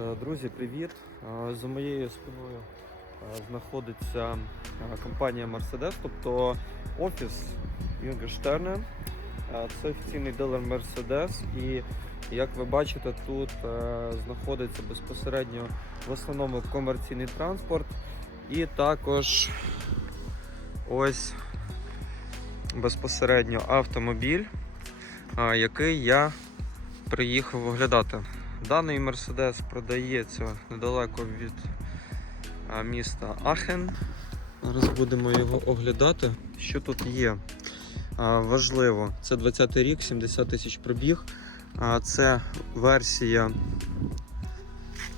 Е, Друзі, привіт! Е, За моєю спиною е, знаходиться компанія Mercedes, тобто офіс Юнгерштерне. Це офіційний дилер Mercedes. І як ви бачите, тут знаходиться безпосередньо в основному комерційний транспорт і також ось безпосередньо автомобіль, який я приїхав оглядати. Даний Мерседес продається недалеко від міста Ахен. Зараз будемо його оглядати. Що тут є? Важливо, це 20 й рік, 70 тисяч пробіг. А, Це версія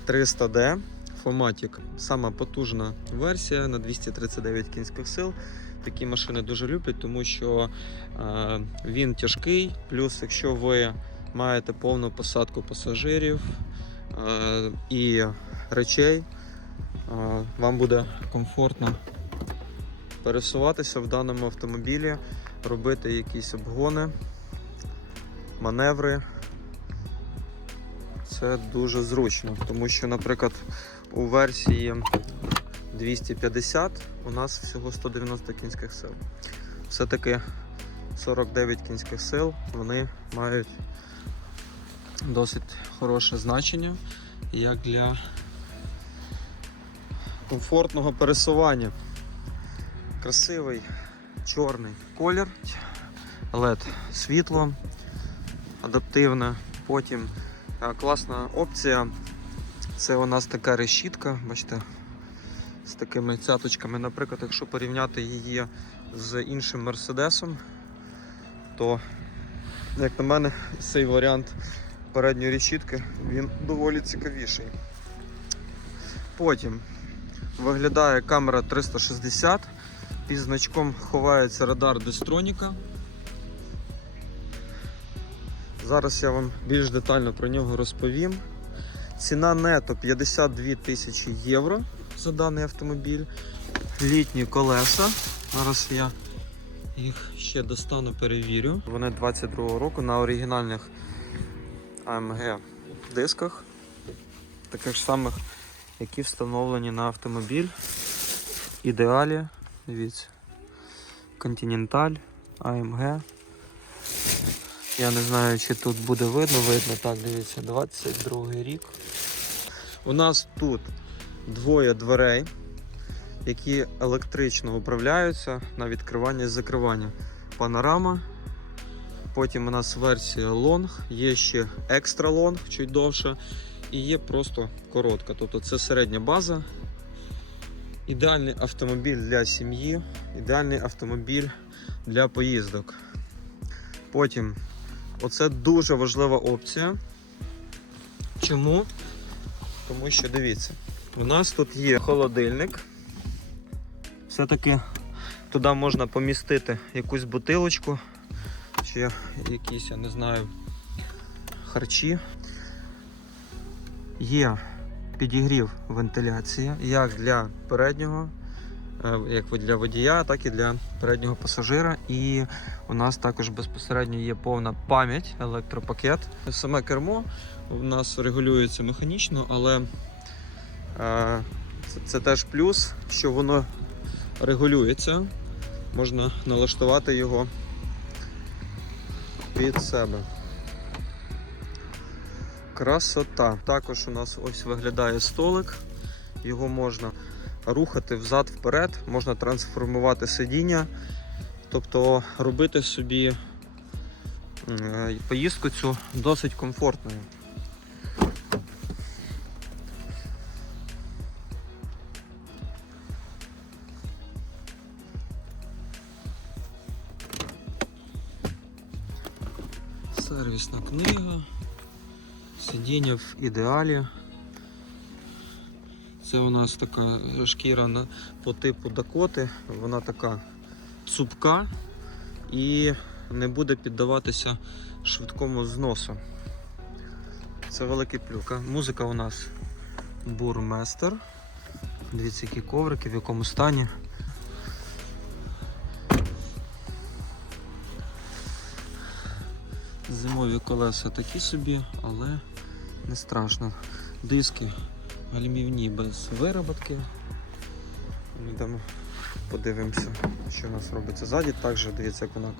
300D Fomatic. Сама потужна версія на 239 кінських сил. Такі машини дуже люблять, тому що він тяжкий. Плюс, якщо ви маєте повну посадку пасажирів е, і речей. Е, вам буде комфортно пересуватися в даному автомобілі, робити якісь обгони, маневри. Це дуже зручно, тому що, наприклад, у версії 250 у нас всього 190 кінських сил. Все-таки 49 кінських сил вони мають досить хороше значення як для комфортного пересування. Красивий чорний колір, LED світло адаптивне. Потім е, класна опція. Це у нас така решітка, бачите, з такими цяточками. Наприклад, якщо порівняти її з іншим Мерседесом, то, як на мене, цей варіант передньої решітки він доволі цікавіший. Потім виглядає камера 360, під значком ховається радар Дестроніка. Зараз я вам більш детально про нього розповім. Ціна нето 52 тисячі євро за даний автомобіль. Літні колеса. Зараз я їх ще достану, перевірю. Вони 22-го року на оригінальних AMG дисках, таких самих, які встановлені на автомобіль. Ідеалі, дивіться, Continental, AMG. Я не знаю, чи тут буде видно, видно, так, дивіться, 22 рік. У нас тут двоє дверей, які електрично управляються на відкривання і закривання. Панорама. Потім у нас версія Long, є ще екстра Long, чуть довша, і є просто коротка. Тобто це середня база. Ідеальний автомобіль для сім'ї, ідеальний автомобіль для поїздок. Потім, оце дуже важлива опція. Чому? Тому що дивіться, у нас тут є холодильник. Все-таки туди можна помістити якусь бутилочку чи якісь, я не знаю, харчі. Є підігрів вентиляції як для переднього, е, як для водія, так і для переднього пасажира. І у нас також безпосередньо є повна пам'ять, електропакет. Саме кермо у нас регулюється механічно, але е, це, це теж плюс, що воно регулюється. Можна налаштувати його під себе. Красота. Також у нас ось виглядає столик. Його можна рухати взад-вперед, можна трансформувати сидіння, тобто робити собі е, поїздку цю досить комфортною. Сервісна книга, сидіння в ідеалі. Це у нас така шкіра по типу Дакоти, вона така цупка і не буде піддаватися швидкому зносу. Це великий плюк. Музика у нас бурместер. Дивіться, які коврики, в якому стані. Колеса такі собі, але не страшно. диски гальмівні без вироботки. Ми подивимося, що у нас робиться ззаді. Також дивіться, як вона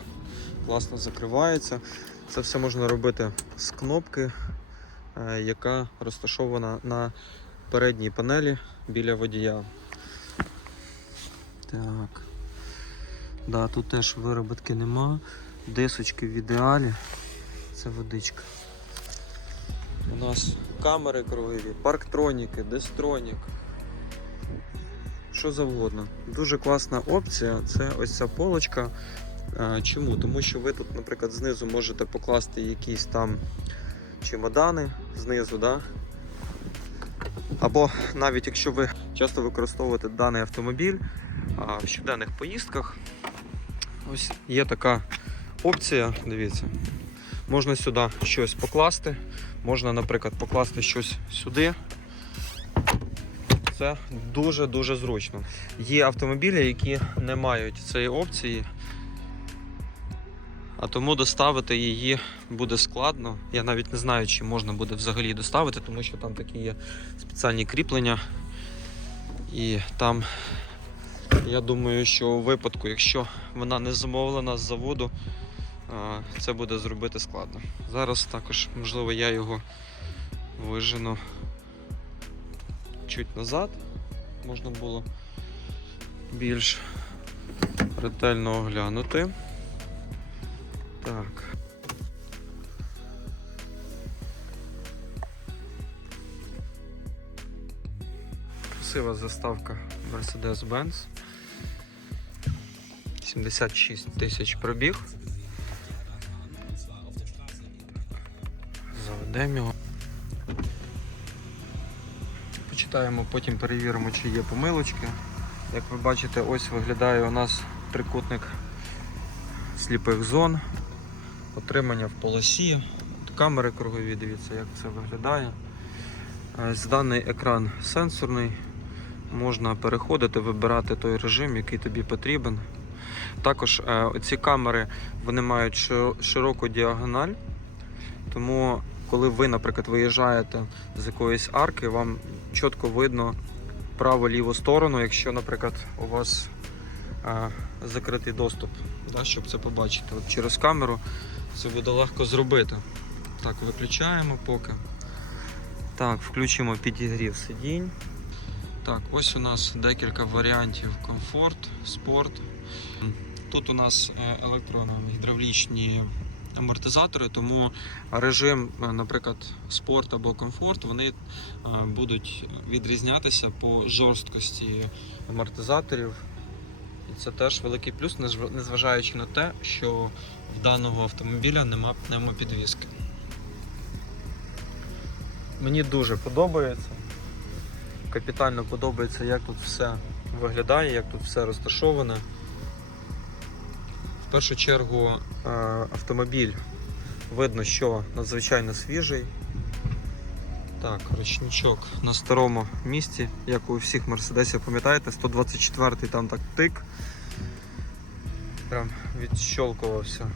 класно закривається. Це все можна робити з кнопки, е, яка розташована на передній панелі біля водія. Так. Да, тут теж вироботки нема. Дисочки в ідеалі. Це водичка. У нас камери кругові, парктроніки, дестронік. Що завгодно. Дуже класна опція. Це ось ця полочка. Чому? Тому що ви тут, наприклад, знизу можете покласти якісь там чемодани знизу, да? або навіть якщо ви часто використовуєте даний автомобіль в щоденних поїздках, ось є така опція, дивіться. Можна сюди щось покласти, можна, наприклад, покласти щось сюди. Це дуже-дуже зручно. Є автомобілі, які не мають цієї опції, а тому доставити її буде складно. Я навіть не знаю, чи можна буде взагалі доставити, тому що там такі є спеціальні кріплення. І там, я думаю, що у випадку, якщо вона не замовлена з заводу, це буде зробити складно. Зараз також, можливо, я його вижену чуть назад, можна було більш ретельно оглянути. Так. Красива заставка Mercedes-Benz. 76 тисяч пробіг. Заведемо. Почитаємо, потім перевіримо, чи є помилочки. Як ви бачите, ось виглядає у нас трикутник сліпих зон, отримання в полосі, От камери кругові, дивіться, як це виглядає. Е, з Даний екран сенсорний, можна переходити, вибирати той режим, який тобі потрібен. Також е, ці камери вони мають широку діагональ, тому коли ви, наприклад, виїжджаєте з якоїсь арки, вам чітко видно право-ліву сторону, якщо, наприклад, у вас е, закритий доступ, да, щоб це побачити. От через камеру це буде легко зробити. Так, виключаємо поки. Так, включимо підігрів сидінь. Так, ось у нас декілька варіантів комфорт, спорт. Тут у нас е, електронно-гідравлічні амортизатори, тому режим, е, наприклад, спорт або комфорт, вони е, будуть відрізнятися по жорсткості амортизаторів. І це теж великий плюс, незважаючи на те, що в даного автомобіля нема пневмопідвіски. Мені дуже подобається. Капітально подобається, як тут все виглядає, як тут все розташоване. Першу чергу е, автомобіль видно, що надзвичайно свіжий. Так, ручничок на старому місці, як у всіх мерседесів, пам'ятаєте, 124-й там так тик. Прям відщолкувався.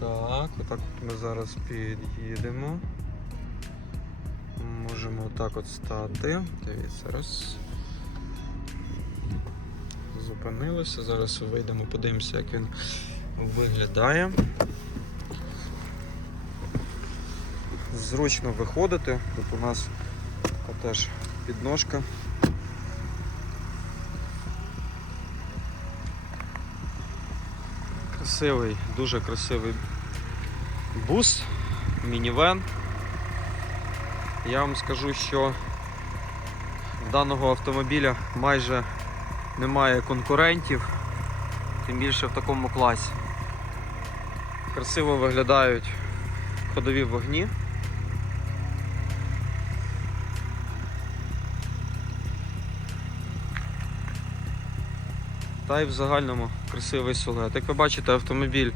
Так, отак от ми зараз під'їдемо. Можемо отак от стати. Дивіться, раз. Зупинилося. Зараз вийдемо, подивимося, як він виглядає. Зручно виходити. Тут у нас теж підножка. Красивий, дуже красивий бус, мінівен. Я вам скажу, що в даного автомобіля майже немає конкурентів, тим більше в такому класі. Красиво виглядають ходові вогні. Та й в загальному красивий силует. Як ви бачите, автомобіль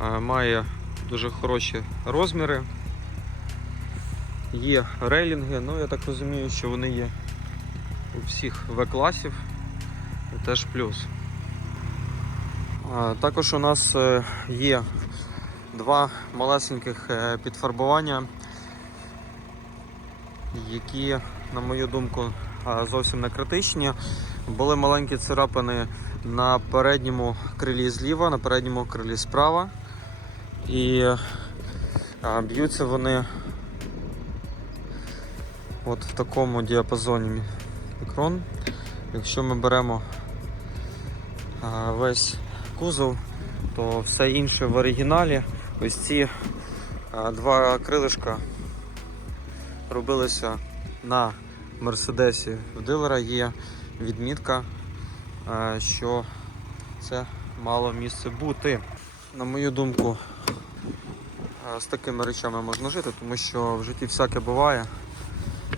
е, має дуже хороші розміри. Є рейлінги, ну я так розумію, що вони є у всіх В-класів. Теж плюс. Також у нас е, є два малесеньких е, підфарбування які, на мою думку, зовсім не критичні. Були маленькі царапини на передньому крилі зліва, на передньому крилі справа. І б'ються вони от в такому діапазоні мікрон. Якщо ми беремо весь кузов, то все інше в оригіналі. Ось ці два крилишка робилися на Мерседесі. В дилера є відмітка, що це мало місце бути. На мою думку, з такими речами можна жити, тому що в житті всяке буває,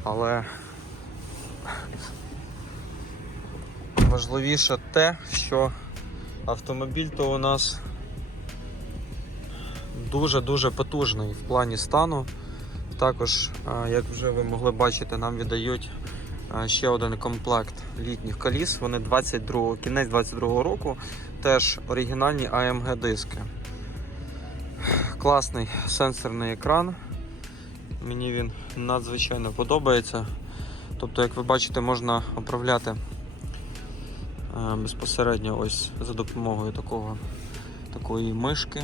але важливіше те, що автомобіль то у нас дуже-дуже потужний в плані стану. Також, як вже ви могли бачити, нам віддають ще один комплект літніх коліс. Вони 22, кінець 22 року, теж оригінальні AMG диски. Класний сенсорний екран. Мені він надзвичайно подобається. Тобто, як ви бачите, можна управляти безпосередньо ось за допомогою такого, такої мишки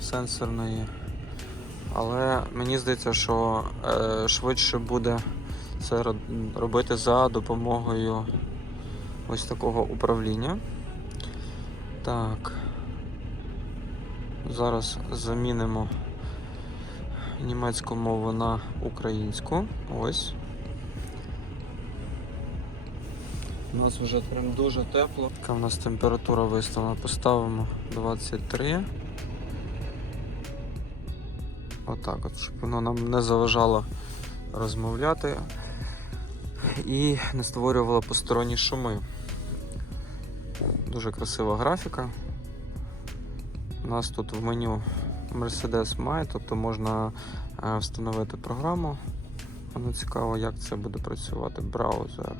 сенсорної. Але мені здається, що е, швидше буде це робити за допомогою ось такого управління. Так. Зараз замінимо німецьку мову на українську. Ось. У нас вже прям дуже тепло. Яка в нас температура виставлена? Поставимо 23. Отак от, щоб воно нам не заважало розмовляти і не створювало посторонні шуми. Дуже красива графіка. У нас тут в меню Mercedes має, тобто можна е, встановити програму. Воно цікаво, як це буде працювати. Браузер.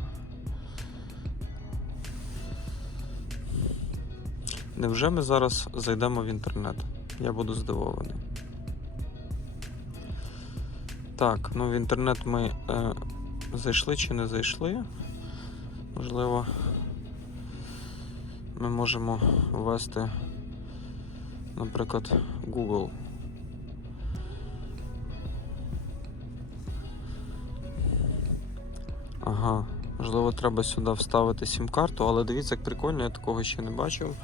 Невже ми зараз зайдемо в інтернет? Я буду здивований. Так, ну в інтернет ми е, зайшли чи не зайшли. Можливо, ми можемо ввести, наприклад, Google. Ага, можливо, треба сюди вставити сім-карту, але дивіться, як прикольно, я такого ще не бачив.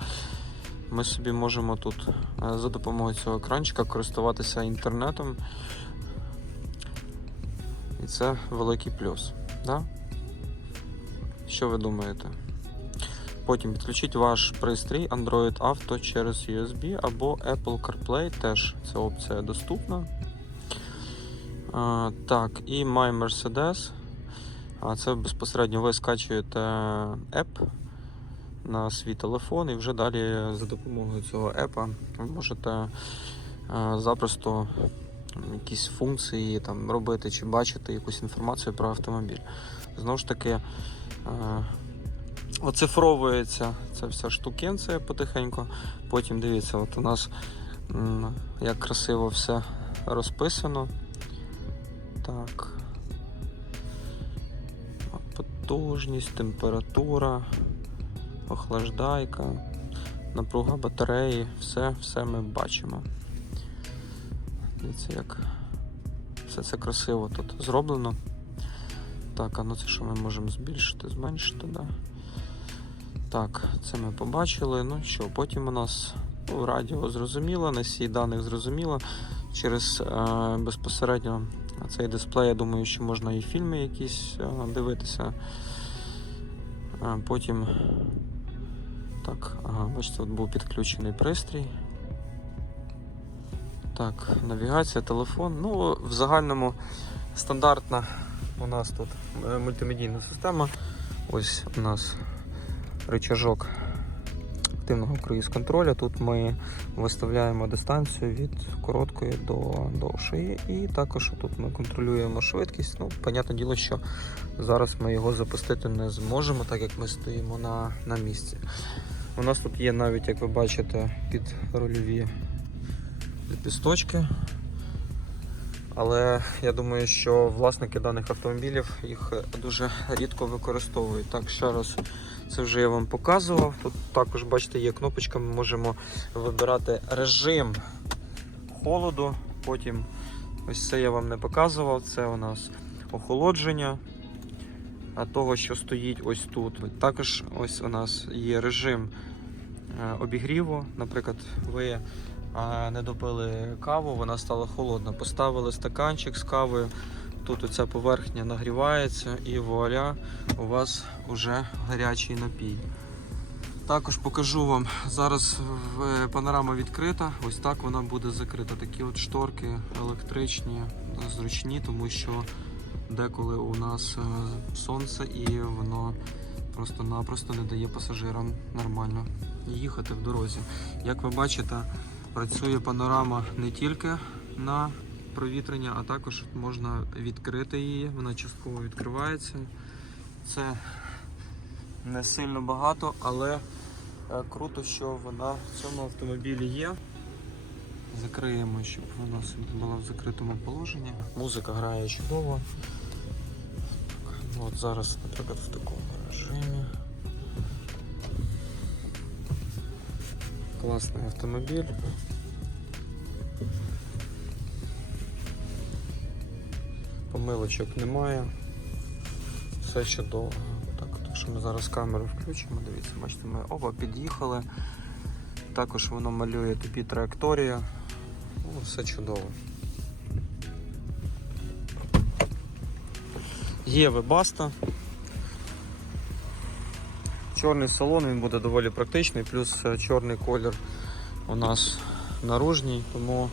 Ми собі можемо тут е, за допомогою цього екранчика користуватися інтернетом. І це великий плюс. Да? Що ви думаєте? Потім підключіть ваш пристрій Android Auto через USB або Apple CarPlay, теж ця опція доступна. А, так, і My Mercedes. А це безпосередньо ви скачуєте app на свій телефон і вже далі за допомогою цього епа ви можете е, запросто якісь функції там робити чи бачити якусь інформацію про автомобіль. Знову ж таки, е, оцифровується ця вся штукенція потихеньку. Потім дивіться, от у нас як красиво все розписано. Так. Потужність, температура, охлаждайка, напруга батареї, все, все ми бачимо. Дивіться, як все це красиво тут зроблено. Так, а ну це що ми можемо збільшити, зменшити, да? Так, це ми побачили. Ну що, потім у нас ну, радіо зрозуміло, носій даних зрозуміло. Через е, безпосередньо цей дисплей, я думаю, що можна і фільми якісь е, дивитися. Е, потім. Так, ага, бачите, от був підключений пристрій. Так, навігація, телефон. Ну, в загальному стандартна у нас тут е, мультимедійна система. Ось у нас рычажок активного круїз контролю. Тут ми виставляємо дистанцію від короткої до довшої. І також тут ми контролюємо швидкість. Ну, понятне діло, що зараз ми його запустити не зможемо, так як ми стоїмо на, на місці. У нас тут є навіть, як ви бачите, під рульові ліпісточки. Але я думаю, що власники даних автомобілів їх дуже рідко використовують. Так, ще раз це вже я вам показував. Тут також, бачите, є кнопочка, ми можемо вибирати режим холоду. Потім ось це я вам не показував. Це у нас охолодження того, що стоїть ось тут. Також ось у нас є режим е, обігріву. Наприклад, ви е, не допили каву, вона стала холодна. Поставили стаканчик з кавою. Тут оця поверхня нагрівається і вуаля, у вас вже гарячий напій. Також покажу вам зараз панорама відкрита. Ось так вона буде закрита. Такі от шторки електричні, зручні, тому що деколи у нас е, сонце і воно просто-напросто не дає пасажирам нормально їхати в дорозі. Як ви бачите, працює панорама не тільки на провітрення, а також можна відкрити її. Вона частково відкривається. Це не сильно багато, але е, круто, що вона в цьому автомобілі є. Закриємо, щоб вона була в закритому положенні. Музика грає чудово. Так, От зараз, наприклад, в такому режимі. Класний автомобіль. Помилочок немає. Все чудово. Так, так що ми зараз камеру включимо. Дивіться, бачите, ми оба під'їхали. Також воно малює тобі траєкторія. Ну, все чудово. Є вебаста. Чорний салон він буде доволі практичний, плюс е, чорний колір у нас наружній, тому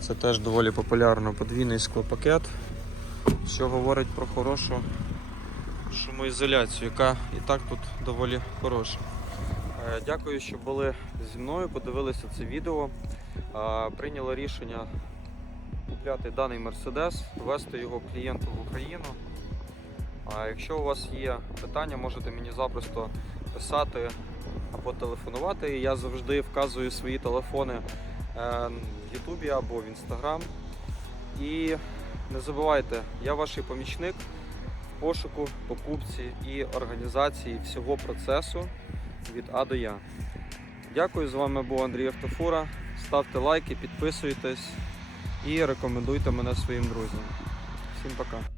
це теж доволі популярно. Подвійний склопакет, що говорить про хорошу шумоізоляцію, яка і так тут доволі хороша. Е, Дякую, що були зі мною, подивилися це відео. Е, Прийняло рішення купляти даний Mercedes, ввести його клієнту в Україну. А якщо у вас є питання, можете мені запросто писати або телефонувати. Я завжди вказую свої телефони е, в Ютубі або в Інстаграм. І не забувайте, я ваш помічник в пошуку, покупці і організації всього процесу від А до Я. Дякую, з вами був Андрій Автофура. Ставте лайки, підписуйтесь і рекомендуйте мене своїм друзям. Всім пока.